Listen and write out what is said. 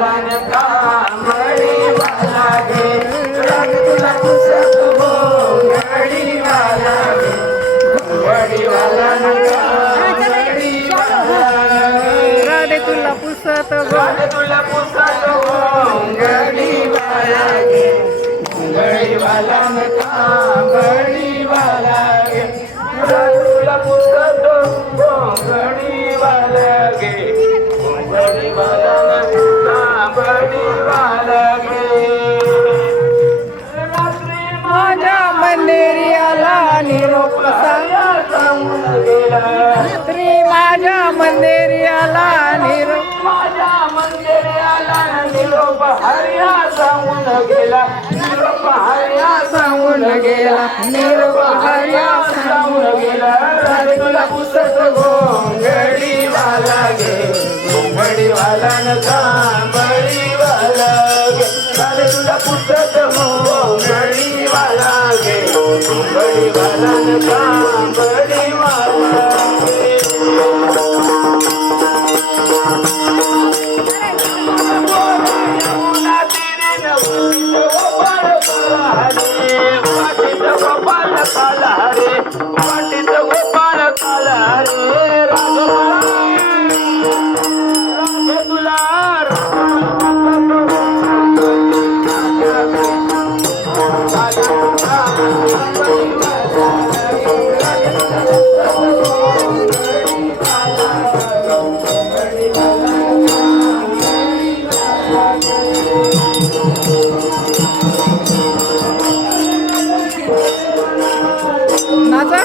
वाला न कांबळी वाला गे राग तुला पुसत घोंगडी वाला गे घोंगडी वाला न कांबळी वाला राधे तुला पुसत राग तुला पुसत घोंगडी वाला गे घोंगडी वाला न कांबळी वाला गे राग तुला पुसत घोंगडी वाला गे घोंगडी वाला न कांबळी वाला गे रात्री माझ्या मंदिरी आला निरोप सांगून गेला रात्री माझ्या मंदिरी आला निरोप माझ्या मंदिराला निरोप हरिया सांगून गेला निरोप हरिया सांगून गेला निरोप हरिया सांगून गेला राधे तुला पुसत घोंगडी वाला गे घोंगडी वाला न कांबळी वाला गे राधे तुला पुसत घोंगडी वाला गे घोंगडी वाला न कांबळी वाला गे वाटीत गोपाल काला रे वाटीत गोपाल काला रे राग तुला नाचा